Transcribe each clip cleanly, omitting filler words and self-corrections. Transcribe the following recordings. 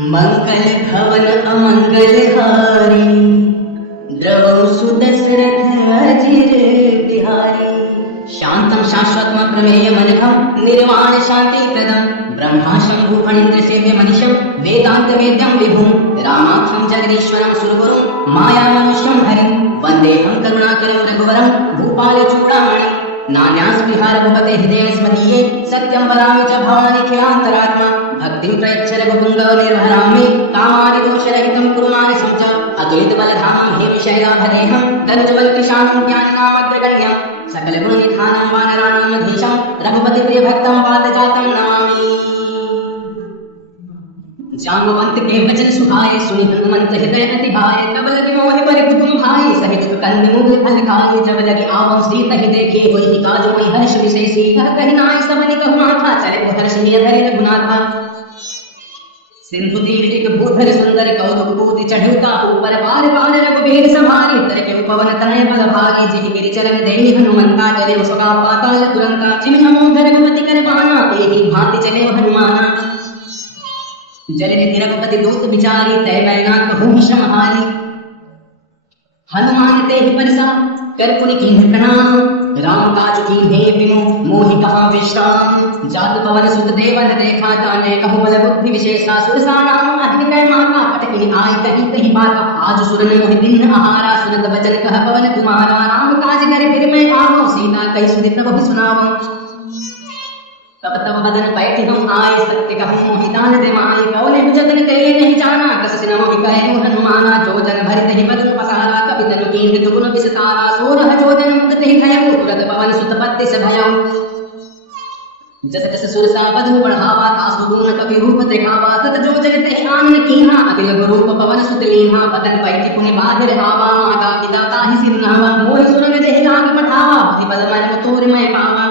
मंगल भवन अमंगल हारी, द्रवं सुदशरथ अजिर बिहारी। शांतं शाश्वतं प्रमेयमनघं निर्वाण शांतिप्रदं, ब्रह्मा शंभु फणीन्द्र सेव्य मनीषं वेदांत वेद्यं विभुं। रामाख्यं जगदीश्वरं सुरगुरुं मायामनुष्यं हरिं, वन्देऽहं करुणाकरं रघुवरं भूपाल चूडामणि। नान्यास विहार भूपते हृदय स्मदीये, सत्यं वदामि च भवानिखिलान्तरात्मा। भक्तिं प्रयच्छ रघुपुङ्गव निर्भरामि, कामादि दोषरहितं कुरु मानसं च। अतुलित बलधामं हे विषयदाभदेहं, तनुजबलकृशानं ज्ञाननामग्रगण्यं। सकल गुण निधानं वानराणां मधीशं, रघुपति प्रिय भक्तं वातजातं नमामि। जाम्बवंत के वचन सुहाए, सुनि हनुमंत हृदय अति भाए। तब लगे मोहि परिपुतुम भाई, सहित कंद मूल फल खाए। जब लगे आवम श्री तहि देखे, होई काज मोहि हर्ष विशेषी। कह कहि नाहि सब निकहु माथा, चले को हर्ष हिय धरि रघुनाथा। सिंधु तीर एक भूधर सुंदर, कौतुक कूति चढ़ुका ऊपर। बार बार रघुबीर संभारी, तर के पवन तनय बल भारी। जिहि गिरि चरण देहि हनुमंता, चले उसका पाताल तुरंता। जिन्हि अमोघ रघुपति कर पाना, एहि भांति चले हनुमाना। जलनिधि रघुपति दूत बिचारी, तय मैना कहूँ श्रमहारी। हनुमान ते ही परसा कर पुनि कीन्ह प्रणाम, राम काज कीन्हे बिनु मोहि कहाँ विश्राम। जातु पवन सुत देवन देखा, ताने कहु बल बुद्धि विशेषा। सुरसा नाम अधिक कै माता, पटकिनि आइ तहि तहि बाता। आज सुरन मोहि दिन आहारा, सुनत बचन कह पवन कुमारा। राम काज करे फिर मैं आवो, सीता कहि सुनि प्रभु सुनावो। तब तब बदन पैठि हम आए, सत्य कहूँ मोहि दान दे माई। कौने जतन करे नहीं जाना, कस सिन मोहि कहूँ हनुमाना। जो जन भरि तहि बदन पसारा, कपि तनु कीन्ह दुगुन विस्तारा। सोरह जो जन मुक्त तहि थयऊ, तुरत पवन सुत पत्ति से भयऊ। जस जस सुरसा बधु बढ़ावा, तासु गुण कपि रूप दिखावा। तत जो जन तहि आनन कीन्हा, अति लघु रूप पवन सुत लीन्हा। बदन पैठि पुनि बाहिर आवा, माता पिता ताहि सिर नहावा। मोहि सुरन जेहि लाग पठावा, बधि बल मन तोर मैं पावा।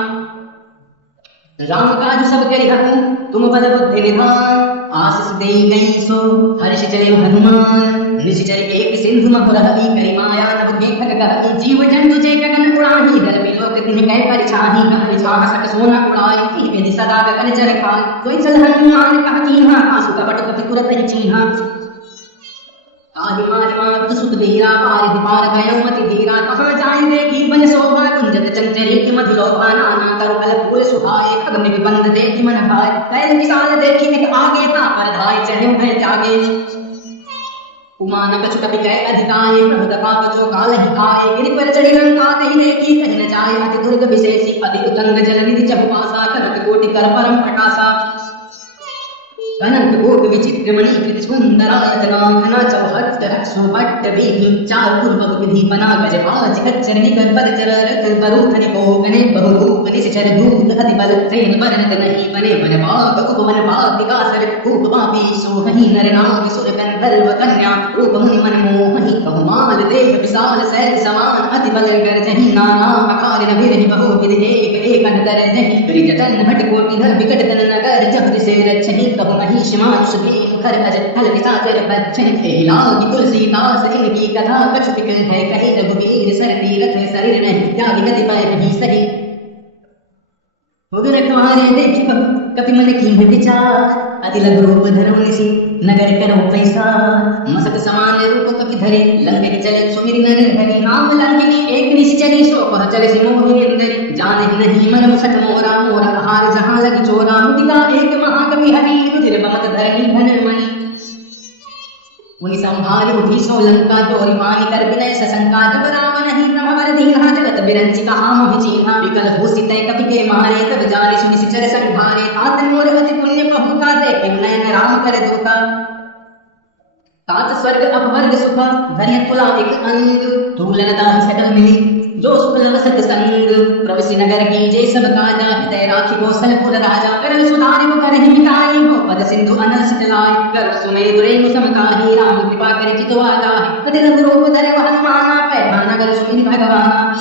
राम काज सब करि हूँ, तुम बल बुद्धि निधान। आशीष देई गई सो हर्ष चले हनुमान। निश्चर एक सिंधु महुरहि, करि माया नभ देखत गहहि। जीव जंतु जे गगन उड़ाहि, दल बिलोक तिन्ह कै परिछाहि। कहन छाह सक सोना उड़ाई, तिहि विधि सदा गगन चर खाई। सोई सल हनुमान कह कीन्हा, आसु कपट कपि तुरत ही चीन्हा। ताहि मारि मारुत सुत वीरा, पारि पार गयौ मति धीरा। कहाँ जाय देखी बन शोभा, कुंजत चंचरी मधुलोभा। नाना तरु फल फूल सुहाए, खग मृग बंद देखि मन भाए। कैल विशाल देखि निक आगे, तापर धाय चढ़े भय त्यागे। उमान कछु कपि कै अधिकाए, प्रभु दखा कछु कालहि खाए। गिरि पर चढ़ि लंका तहि देखी, कहि न जाय अति दुर्ग विशेषी। अति उतंग जल निधि जब पासा, करत कोटि कर परम प्रकाशा। अनंत कोट विचित्र मणि कृत सुंदरायतना। घना चौहट्ट सुभट्ट वीहि, चार पूर्व विधि बना। गजबाज खच्चर निकर पद चर, रथ बरूथनि कोकने बहुरूप। निश्चर दूत अति बल, सेन बरनत नहीं बने। वन बाग उपवन बाग विकासर, रूप बापी सोहहि। नर नाग सुर गंधर्व कन्या, रूप मुनि मन मोहहि। बहुमाल देह विशाल शैल समान, अति बल गर्जहि। नाना प्रकार नभिरहि बहु विधि, एक एक अंतर जहि। रिजतन हट कोटि धर विकट तन नगर, जब से रक्षहि। कहु महिष मानुष दीन कर अज हल किसाचर बच्चन। एहि लागी तुलसीदास इनकी कथा, कछु बिकल है कही। रघुबीर सर तीरथ शरीर नहीं, त्यागी गति पर नहीं सही। उग्र तुम्हारे देखि कपि मन कीन्ह विचार। अति लघु रूप धरौ निसि, नगर करौ पैसार। मसक समान रूप कपि धरे, लंघि चले सुमिरि नर हरि। नाम लंघिनी एक निश्चरी, सो पह चले सि मोहि अंदरि। जानहि नहीं मन मुखट मोरा, मोर आहार जहाँ लगी चोरा। मुदिका एक महाकवि हरि, रुधिर बमक धरणी घन मणि। पुनि संभारि उठी सो लंका, तोरि मानि कर विनय सशंका। जब राम नहीं प्रभवर दीन्हा, जगत बिरंचि कहा मोहि चीन्हा। विकल होसि तै कपि के मारे, तब जानि सुनि सिचर संघारे। तात मोर अति पुण्य बहुता, देखे नयन राम कर दूता। तात स्वर्ग अपवर्ग सुख, धरिय तुला एक अंग। धूलन दाहि सकल मिली, जो सुख लवसत संग। प्रविशि नगर कीजे सब काजा, हृदय राखि कौशलपुर राजा। करल सुधारि करहि मिटाई, भवपद सिंधु अनर्षित लाय। कर सुमेरु रेणु समकाहि, राम कृपा करि चितवा जाहि। अति लघु रूप धरे हनुमाना, पैठा नगर सुमिरि भगवाना।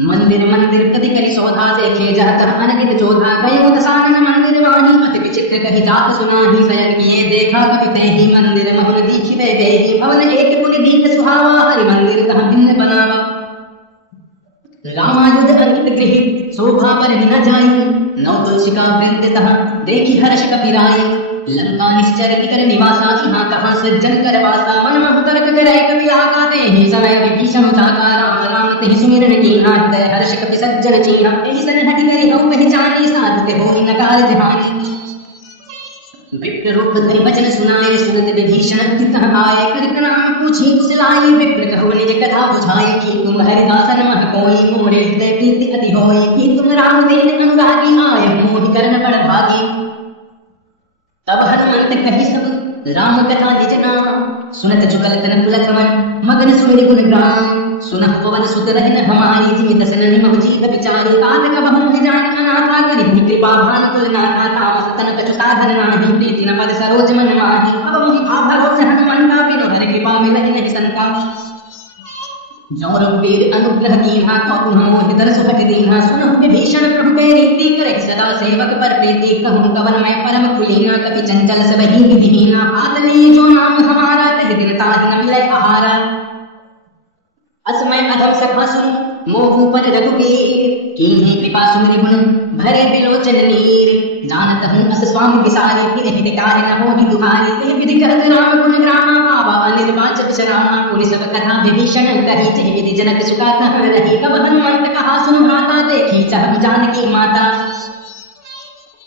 मंदिर मंदिर कति करि शोधा, देखे जह तह अनगित चोधा। गयो दसानन मंदिर माहि, अति विचित्र कहि जात सुनाहि। शयन किए देखा कपि तेहि, मंदिर महुन दीखिबे देहि। भवन एक पुनि दीख सुहावा, हरि मंदिर तह भिन्न बनावा। रामायुध अंकित गृह, शोभा पर न जाई। नौ तुलसिका वृंद तह देखि हर्ष कपि राई। लंका निश्चर कर निवासा यहाँ कहाँ सज्जन कर वासा मन मह तर्क करे कपि आगाते ही समय विभीषण जागा राम राम तेहि सुमिरन कीन्हा हृदय हर्ष कपि सज्जन चीन्हा एहि सन हठि करि हऊ पहचानी साधु ते होई न काल जहानी विप्र रूप धरि वचन सुनाए सुनत विभीषण तितः आए कर प्रणाम पूछी कुशलाई विप्र कहु निज कथा बुझाई कि तुम हरिदासन मह कोई मोरे हृदय प्रीति अति होई कि तुम राम दीन अनुरागी आए मोहि करन बड़ भागी तब हनुमंत कहि सब राम कथा निज नाम सुनत जुगल तन पुलक मन मगन सुमिरि गुण गान सुनह पवन सुत रहन हमारी जिमित सननि मम जीव विचारी तात कब हम जान अनाथा करि कृपा भान कुल नाथा तामस तन कछु साधन नाही प्रीति न पद सरोज मन माही अब मोहि भाव भरोस हनुमंता बिनु हरि कृपा मिलहि नहीं संता जो रघुवीर अनुग्रह कीन्हा कौ मोहि तरस हट दीन्हा सुनहु विभीषण प्रभु के रीति करे सदा सेवक पर प्रीति कहूँ कवन मैं परम कुलीना कपि चंचल सबहि विधिहीना आतली जो नाम हमारा तहि दिन ताहि न मिलै आहारा असमय अधम सखा सुन मोहु पर रघुवीर कीन्ही कृपा सुमिरि गुण भरे बिलोचन नीर जानत हूँ अस स्वामी विसारी फिर हित कार्य न होहि दुहारी एहि विधि कहत राम गुण ग्रामा पावा अनिर्वाचक शरामा पुनि सब कथा विभीषण कही जहि विधि जनक सुका कह रही कब हनुमंत कहा सुन भ्राता देखी चाह जानकी माता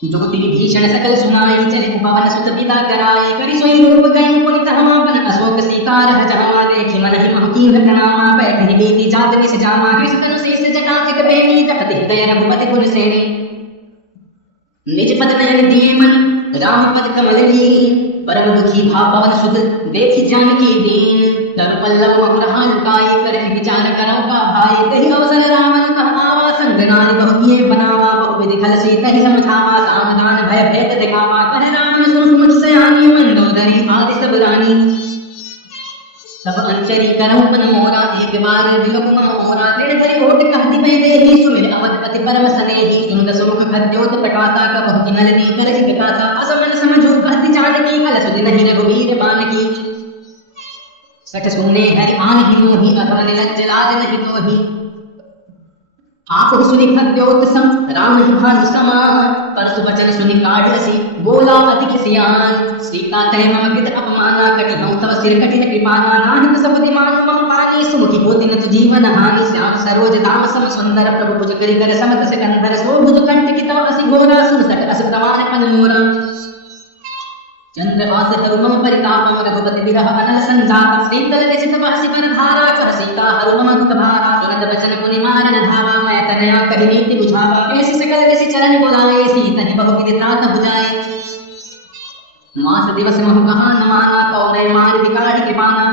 जुगति विभीषण सकल सुनाई चले पवन सुत विदा कराई करि सोई रूप गई पुनि तहमापन अशोक सीता रह जहाँ देखि मन ही मह कीन्ह प्रणामा बैठहि बेटी जात विष जामा कृष्ण तनु शेष जटा एक बेनी जपति हृदय रघुपति पुर सेनी निज पद नयन दिए मन राम पद कमल ली परम दुखी भाव पवन सुत देखि जानकी दीन तब पल्लव मकुरहा लुकाई करहि विचार करौ का भाई तेहि अवसर रावण कहा आवा संग नारी बहु किए बनावा बहु विधि खल सी तहि समझावा सावधान भय भेद दिखावा कह रावण सुन मुझ सयानी मंदोदरी आदि सब रानी सब अंचरी करौ पन मोरा एक बार दिलक मम मोरा तृण धरि ओट कहति मैं देहि सुमिर अवधपति परम सनेहि सुंद सुमुख खद्योत प्रकाशा कबहु कि नलिनी करहि विकासा असमन समझो कहति जानकी कल सुधि नहीं रघुवीर बानकी सठ सुनने हरि आन ही मोहि अधर निलज्ज लाज नहीं तोहि आप सुनि खद्योत सम राम ही भानु समान परसु वचन सुनि काढ़सी बोला अधिक सियान सीता तय मम कृत अपमाना कटि हम तव सिर कठिन कृपाना नाहित सपति मानु मम पानी सुमुखी होति न तु जीवन हानि श्याम सरोज दाम सम सुंदर प्रभु भुज करि कर समत सिकंदर सो भुज कंठ की तव असि घोरा सुन सक अस प्रमाण पन मोरा चंद्रहास हरुमम परितापम रघुपति विरह अनल संजात शीतल निशित बहसि पर धारा कह सीता हरुमम दुख भारा सुनत बचन मुनि मारन धावा मैं तनया कहि नीति बुझावा ऐसी सकल ऋषि चरण बुलाए सीतनि बहु विधि त्रात बुझाए मास दिवस महु कहा न माना कौ मैं मान विकार कृपाना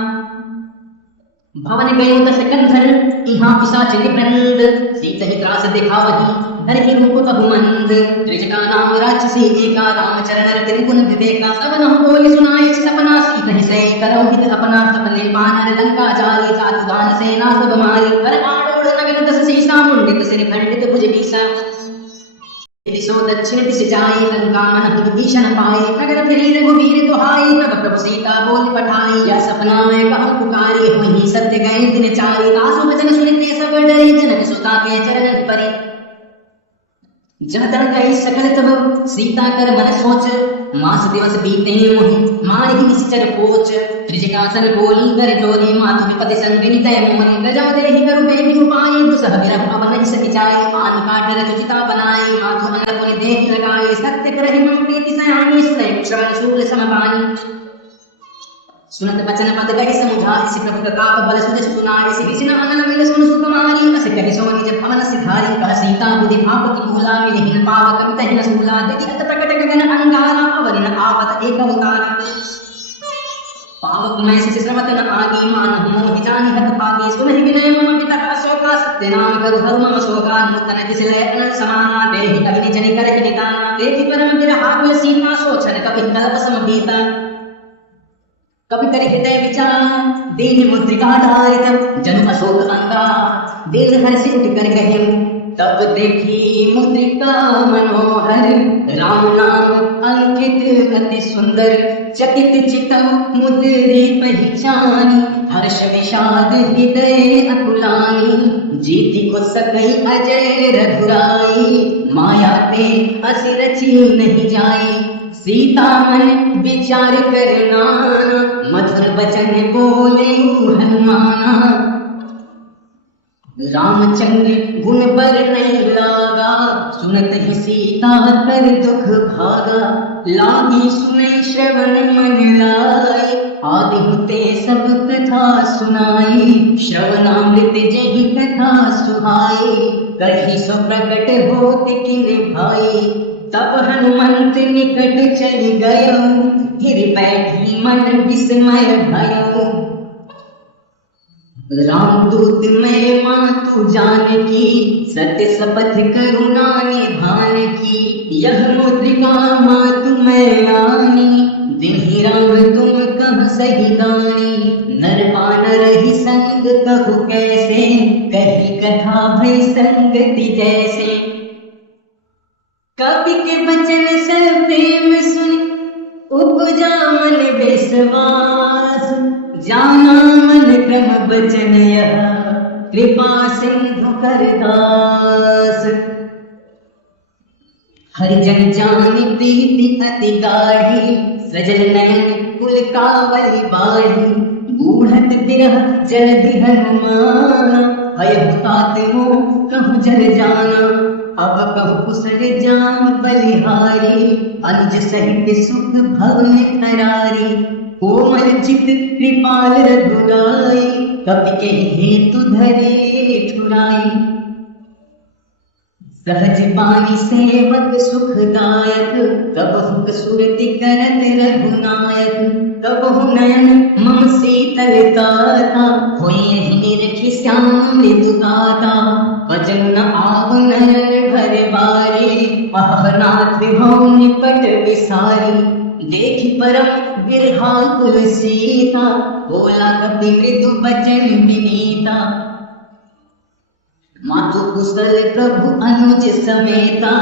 भवन गयो दस कंधर इहाँ पिशाच निबंध सीत ही त्रास दिखावही हरि रूप कहु मंद त्रिजटा नाम राक्षसी एका राम चरण रति गुण विवेका सब न बोल सुनाई सपना सीत ही सै करौ हित अपना सपने बानर लंका जाई जातु दान सेना सब मारी हर आड़ोड़ नगर दस सीसा मुंडित सिर खंडित भुज बीसा दिशो दक्षिण दिश जाई लंका मन विभीषण पाई नगर फिरी रघुवीर दुहाई तब प्रभु सीता बोल पठाई यह सपना मैं कहूँ पुकारी हुई सत्य गए दिन चारी दासु वचन सुनते सब डरे जनक सुता के चरण परे जह तन गई सकल तब सीता कर मन सोच मास दिवस बीते मोहि मारि निश्चर पोच त्रिजटासन बोली कर जोरी मातु विपति संगिनी तय मोनि गजौ देहि करु बेबी उपाय दुसह विरह अवन सति जाय आन काट रचिता बनाई मातु अनर मुनि देहि लगाई सत्य करहि मम प्रीति सयानी सुनय श्रवण शूल समपानी सुनत बचन पद गहि समुझाई सि प्रभु प्रताप बल सुजस सुनाई सि विष्णु अनल मिल सुन सुकुमारी अस कहि सोनि जब पवन सिधारी कह सीता बुद्धि भाप की मूला मिलहिन पावक कविता हिन सूला देखि अत प्रकट गगन अंगारा अवरिन आवत एक अवतारा पावक मैं से श्रवत न आगे मान मोहि जानि हत भागी सुनहि विनय मम पिता अशोका सत्य नाम करु हर मम शोका नूतन दिसले अनल समाना देहि कवि जनि कर निदाना देखि परम विरहा कुल सीता सोचन कवि कल्प सम बीता कवि करि हृदय विचार दीन मुद्रिका धारित जनु अशोक अंगा दीन हर्ष उठ कर गहे तब देखी मुद्रिका मनोहर राम नाम अंकित अति सुंदर चकित चित्त मुद्री पहचानी हर्ष विषाद हृदय अकुलानी जीति को सकई अजय रघुराई माया ते असि रची नहीं जाई सीता मन विचार करना, मधुर वचन बोले हनुमाना। रामचंद्र गुण पर नहीं लागा, सुनत ही सीता कर दुख भागा। लागी सुने श्रवण मन लाए, आदि होते सब कथा सुनाई। श्रवणामृत जही कथा सुहाई, कही सो प्रकट होत किन भाई। तब हनुमंत निकट चल गयो, फिर बैठी मन विस्मय भयो। रामदूत मैं मातु जानकी, सत्य शपथ करुणा निधान की। यह मुद्रिका मातु मैं आनी, दिन ही राम तुम कह सही गानी। नर बानर ही संग कहु कैसे, कही कथा भई संगति जैसे। कवि के वचन सब प्रेम सुन, उपजा मन विश्वास। जाना मन क्रम बचन यह, कृपा सिंधु कर दास। हरिजन जानि प्रीति अति गाढ़ी, सजल नयन कुल कावली बाढ़ी। बूढ़त बिरह जलधि हनुमाना, भयउ तात मोह कहु जल जाना। अब कहु कुशल जाम बलिहारी, अनुज सहित सुख भवन करारी। कोमल चित कृपाल रघुराई, कपि के हेतु धरे ठुराई। सहज बानी सेवक सुखदायक, कबहु कसुरति करत रघुनायक। कबहु नयन मम शीतलताता, होई यही निरखि श्याम मृदु गाता। वचन न आव नयन भर बारी, अहनाथ भौ निपट विसारी। देखि परम बिरहा कुल सीता, बोला कपि मृदु बचन विनीता। मातु कुशल प्रभु अनुज समेता,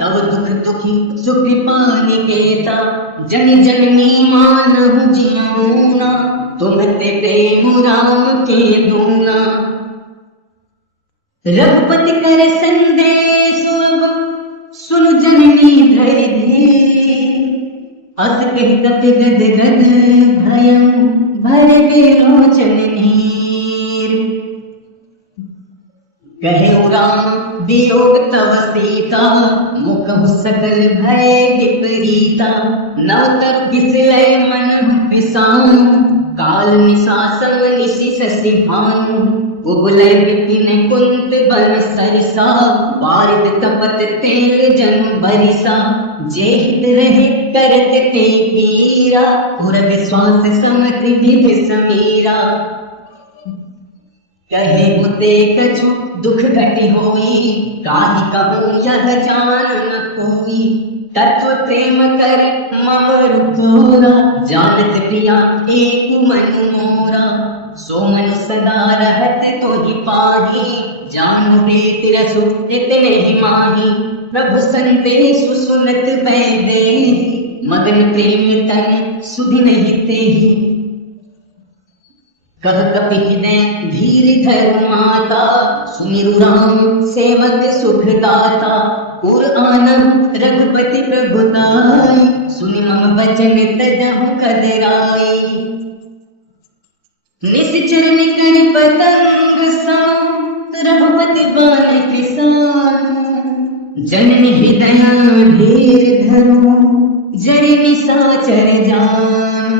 तब दुख दुखी सुख पानिकेता। जन जननी मानहु जियौना, तुम ते प्रेम राम के दूना। रघुपति कर संदेश सुनु जननी धरि धीर। अस कहि कपि गद गद भयउ, भर विलोचन नीर। कहे राम वियोग तव सीता, मुखहु सकल भय विपरीता। नवतर बिसलय मन पिसानु, काल निशा सम निशि शशि भानु। उबलय विपिन कुंत बन सरिसा, वारिद तपत तेल जन बरिसा। जेहित रहे करत ते पीरा, पुर विश्वास समति विधि समीरा। कहे मुते कछु दुख घटी होई, काहि कहूँ यह जान न कोई। तत्व प्रेम कर मम रूपोरा, जानत प्रिया एक मन मोरा। सो मन सदा रहत तोहि पाही, जानु प्रीति रसु इतने ही माही। प्रभु संदेशु सुनत भय देहि, मगन प्रेम तन सुधि नहीं तेहि। कह कपि हृदय धीर धर माता, सुमिरु राम सेवक सुखदाता। उर आनब रघुपति प्रभुताई, सुनि मम वचन तजहु कदराई। निश्चर निकट पतंग सम, रघुपति बाल किसान। जननी हृदय ढेर धरो, जरि निशाचर जान।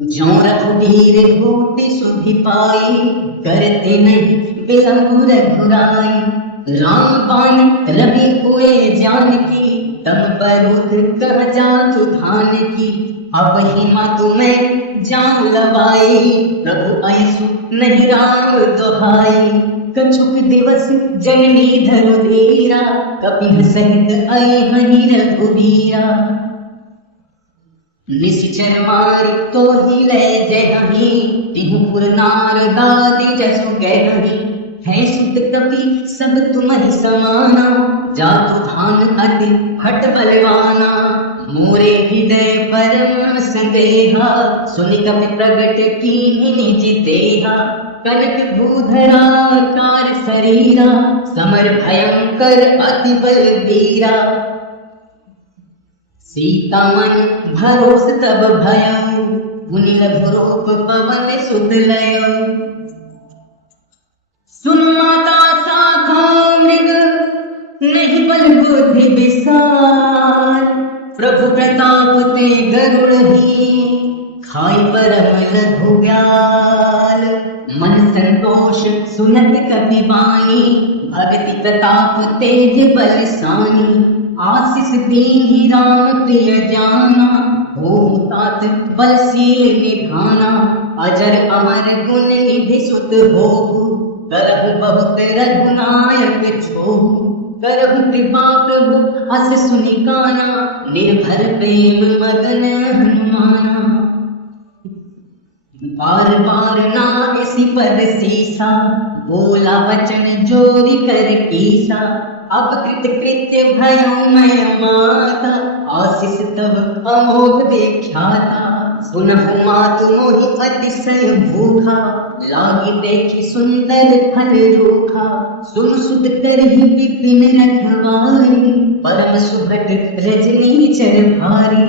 ज्यों रघुवीर होते सुधि पाई, करते नहीं विलंब रघुराई। राम बाण रवि हुए जानकी, तम पर कह जातु धान की। अब ही मातु मैं जान लवाई, प्रभु ऐसु नहीं राम दोहाई। कछुक दिवस जननी धरु धीरा, कपिह सहित आए हनि रघुवीरा। निश्चर मारि तो ही ले जयहि, तिहु पुर नारदादि जसु गहहि। है सुत कपि सब तुम्हारी समाना, जातु धान अति हट बलवाना। मोरे हृदय परम संदेहा, सुनि कपि प्रगट कीन्हि निज देहा। कनक भूधरा कार शरीरा, समर भयंकर अति बलबीरा। सीता मन भरोस तब भयो, पुनि लघु रूप पवन सुत लयो। सुन माता शाखा मृग, नहीं बल बुद्धि विशाल। प्रभु प्रताप ते गरुड़ ही, खाई परम लघु ब्याल। मन संतोष सुनत कपि वाणी, भगति प्रताप तेज बल सानी। आशीष दीन्हि राम प्रिय जाना, होम तात बलशील निधाना। अजर अमर गुण निधि सुत होहु, करहु बहुत रघुनायक छोहु। करहु कृपा प्रभु अस सुनि काना, निर्भर प्रेम मगन हनुमाना। बार बार नागि पद सीसा, बोला वचन जोरि कर कीसा। अब कृत कृत्य भयो मैं माता, आशीष तब अमोघ व्याख्याता। सुनहु मातु मोहि अतिशय भूखा, लागी देखि सुंदर फल रूखा। सुन सुत करहि विपिन रखवारी, परम सुभट रजनी चर भारी।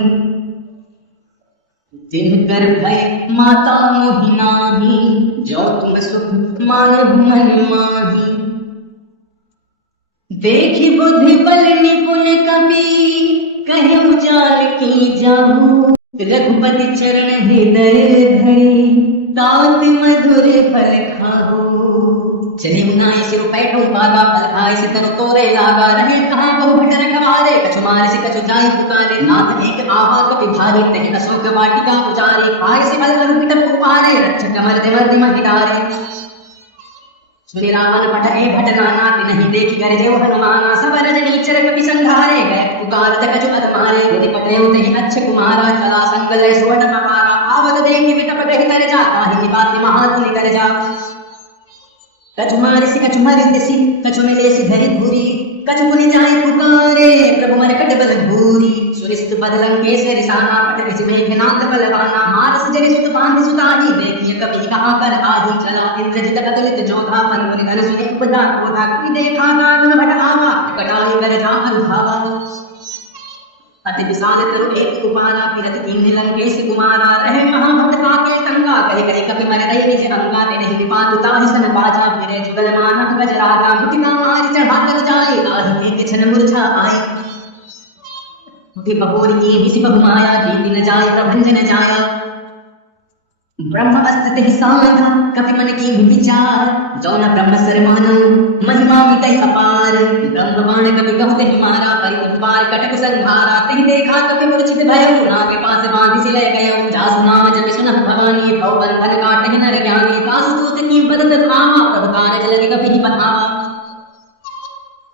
जिनकर भय माता मोहि नाही, जो तुम सुख मानहु मन माही। देखि बुद्धि बल निपुण कपि, कहु जानकी जाहु। रघुपति चरण हृदय धरि, तात मधुर फल खाहु। चले मुनाई सिर पैठो पागा, फल खाए से तनु तोरे लागा। रहे कहाँ बहु भट रखवारे, कछु मारे से कछु जाई पुकारे। नाथ एक आवा कपि भारी, तहि अशोक वाटिका उजारे। आय से बल अरु पितर पुकारे, रक्षक मर्दि मर्दि महिलारे। सुनि रावण पठे भट नाना, तिनहि देखि गरजे हनुमाना। सब रजनी चर कपि संघारे, गए पुकारत कछु पद मारे। यदि पटे उतहि अच्छ कुमारा, चला संग लय सुवर्ण प्रमारा। आवत देखि विटप ग्रहि तर जा, ताहि निपाति महातुनि कर जा। कछु मारिसि कछु मरिसिसि, कछु मिलेसि धरि धूरी। कछु मुनि जाय पुकारे, प्रभु मरकट बल भूरी। सुनिष्ठ पद लंकेश रिसाना, पट विच मेघनाथ बलवाना। मारस जरि सुत बांधि सुताही, देखिय कपि कहाँ कर आही। चला इंद्रजित अतुलित जोधा, पन मुनि धनुष एक उपजा क्रोधा। कपि देखा रावण भट आवा, कटाई कर जा अनुभावा। अति विशाल तरु एक कुमारा, फिरत कीन्हि लंकेश कुमारा। रहे महाभक्त काके संगा, कहि कहि कपि मर दई निज अंगा। तेहि विपातु ताहि सन बाजा, फिरे जुगल मानव गजरागा। मुटिका मारि चढ़ा कर जाए, ताहि एक क्षण मूर्छा आए। मुठि बहोरि की विषि बहु माया, कीर्ति न जाय प्रभंजन जाया। ब्रह्म अस्ति साधा, कपि मन की विचार। जो न ब्रह्म सर मानऊ, महिमा मिटै अपार। ब्रह्म बाण कपि कहते मारा, परितु पार कटक संहारा। तहि देखा कपि मूर्छित भयो, नागे पास बांधि सिले गयो। जासु नाम जपि सुनहु भवानी, भव बंधन काटहि नर ज्ञानी। तासु दूत की बदत धामा, प्रभु कारज लगे कपि ही बधावा।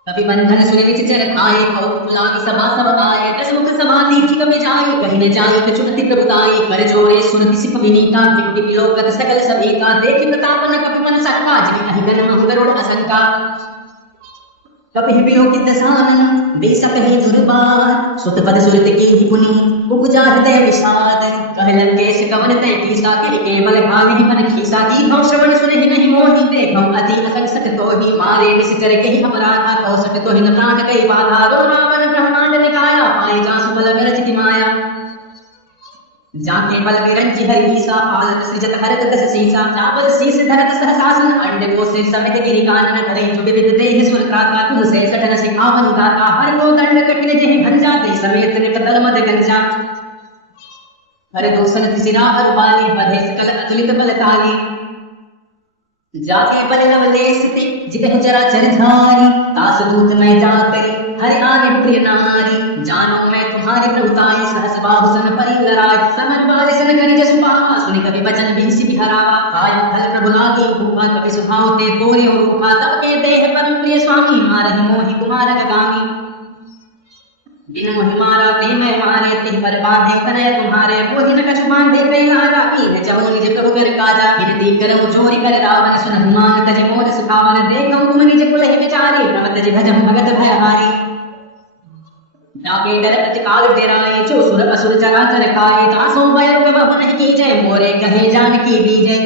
कपि बंधन सुनि निश्चर खाए, भव लागी सभा सब आए। दस मुख सभा देखि कपि जाए, कहि न जाए कछु अति प्रभुताई। कर जोरे सुनति सिप विनीता, विकटि विलोकत सकल सभीका। देखि प्रताप न कपि मन शंका, जिनि अहि गन गरुड़ असंका। कपि विलोकित दसानन, बेसकहि दुर्बार। सुत पद सुरत कीन्हि पुनि, उपजा हृदय विषाद। कहि लंकेश कवन तै कीसा, गिरि के बल भाविहि मन खीसा। दीर्घौ श्रवण सुनहि नहि मोहि, देखौ अति असंसक तोहि। मारे विष कर केहि अपराधा, कौ सक तोहि न प्राण कहि बाधा। रो रावण ब्रह्मांड निकाया, पाए जासु बल विरचिति माया। जाके बल विरंचि हरि ईसा, पालत सृजत हरत दस सीसा। चापद शीस धरत सहसासन, अंड को से समित गिरि कानन। धरे जो विविध देहि सुर क्राता, तुम से सठन सिखावन दाता। हर को दंड कठिन जेहि भंजा, ते समेत निपतल मद गंजा। हर दूषण तिसिरा हर बाली, बधे सकल अतुलित बलकाली। जाके बल लवलेश ते, जितहु चराचर धारी। तासु दूत मैं जाकरि, हरि आने प्रिय नारी। जानो मैं तुम्हारी प्रभुताई, सहस बाहु सन परि लराय। समर बारि सन करि जसु पावा, सुनि कपि बचन बिनसि बिहरावा। काय फल प्रभु लागी भूखा, कपि सुभाव ते तोरे रूखा। तब के देह परम प्रिय स्वामी, मारहि मोहि कुमार गामी। बिन मोहि मारा ते मैं मारे, तिहि पर बांधे तनय तुम्हारे। मोहि न कछु बांधे कई लागा, कीन चहु निज प्रभु कर काजा। बिनती करहु जोरि कर रावण, सुनहु मांग तजि मोर सुखावन। देखहु तुम निज कुलहि विचारी, प्रभु तजि भजहु भगत भयहारी। जाके डर अति काल डेराए, जो सुर असुर चराचर खाए। तासो भय बहु नहीं कीजय, मोरे कहे जानकी बीजय।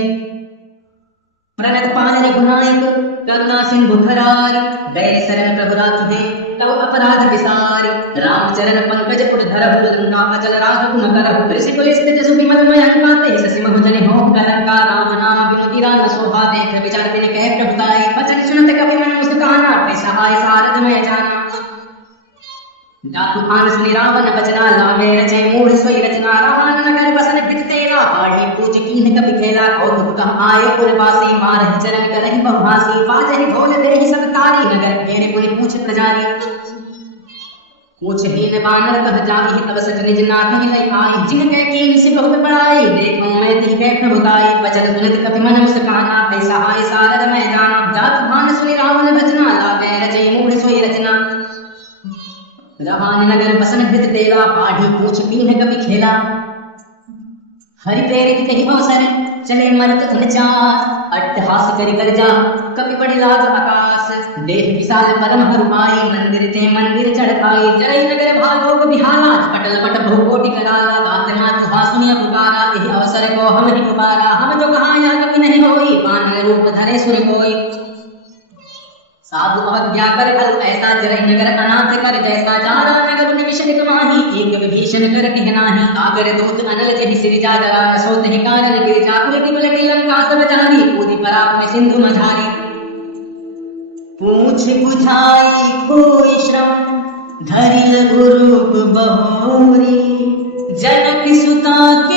प्रणत पाल रघुनायक करुणा सिंधु खरार गए शरण प्रभु राखिए तव अपराध विसार रामचरण पंकज उड़धर लंका अचल राघ गुण कर ऋषि कुल स्थित सुविमल मयंका ते ससि महुजनि हो कलंका राम नाम बिनु गिरा न शोभा देख विचार बिन कह प्रभुताई वचन सुनत कवि मन मुस्काना सहाय सारथ मैं जाना डाकु आन सुनि रावण बचना लावे रचे मूढ़ सोई रचना रावण नगर बसन बित तेरा पाढ़ी पूछ कीन कपि खेला कौतुक कह आए पुरवासी मारहि चरण करहि बहुभासी पाजहि ढोल देहि सत्कारी नगर घेरे पुनि पूछ प्रजारी पूछ हीन बानर कह जाहि तब सच निज नाथ ही लई आई जिन कह कीन सि बहुत बड़ाई देखो मैं ती कह प्रभुताई वचन सुनित कपि मन मुस्काना ऐसा हाय सारद मैं जाना जात भान सुनि रावण बचना लावे रचे मूढ़ सोई रचना रहान नगर बसन भित तेरा पाढ़ी पूछ कीन कपि खेला हरि प्रेरित कहि अवसर चले मरत उनचास अट्टहास करि गर्जा कपि बड़ि लाग आकाश देह विशाल परम हरुआई मंदिर ते मंदिर चढ़ाई जय नगर भालोक बिहाला पटल पट बहुकोटि कराला गात मात सुनिया पुकारा एहि अवसर को हम ही पुकारा हम जो कहाया कपि नहीं होई पान रूप धरे सुन कोई साधु अवज्ञा कर फल ऐसा जरहि नगर अनाथ कर जैसा जारा नगर निमिषन कमाही एक विभीषण कर कहनाही आगर दूत अनल जहि सिरजा जरा न सोत ही कारण गिरिजा पुरति पुलटि लंका सब जानी कूदि पराप में सिंधु मझारी पूछ बुझाई खोई श्रम धरिल गुरूप बहोरी जनक सुता के